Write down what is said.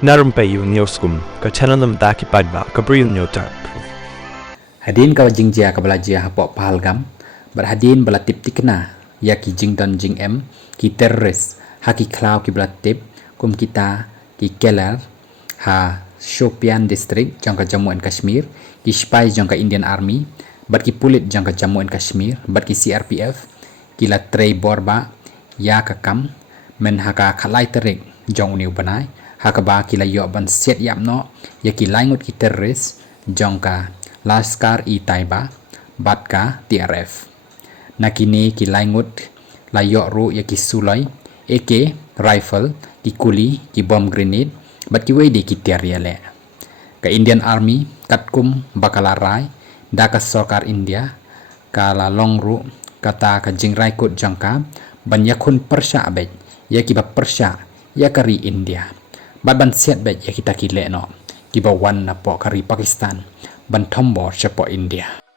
Na Rympei U Hynñiewtrep, channel nabynta paidbah, Bri U Hynñiewtrep. Hadin ka jingjia ka belajar hapok pahalgam, berhadin belatip tikna, ya ki jingdan jing em, ki teroris, ha ki klau ki belatip, kum kita ki kelar, ha Shopian district jangka Jammu and Kashmir, ki shipai jangka Indian Army, bat ki pulit jangka Jammu and Kashmir, bat ki CRPF, ki la trei borba, ya ka kam, men ha ka khalai terik jong uniu banai, ha ka ba ki la yo ban set yap no, ya ki laingut ki teroris, jangka Laskar i Taiba, bat ka TRF. Nakini ki laingut la yo ru ya ki sulai, AK, rifle, ki kuli, ki bom grenade, bat ki wei di ki tiar ialeh. Ka Indian Army, katkum bakalarai, da ka Sarkar India, ka la long ru, kata ka jingrai kut jangka, ban yakun persya abej, ya ki ba persya, ya kari India. Bat ban siat bej ya kita ki lehnoh, ki ba wan na po kari Pakistan, ban tombor cepo India.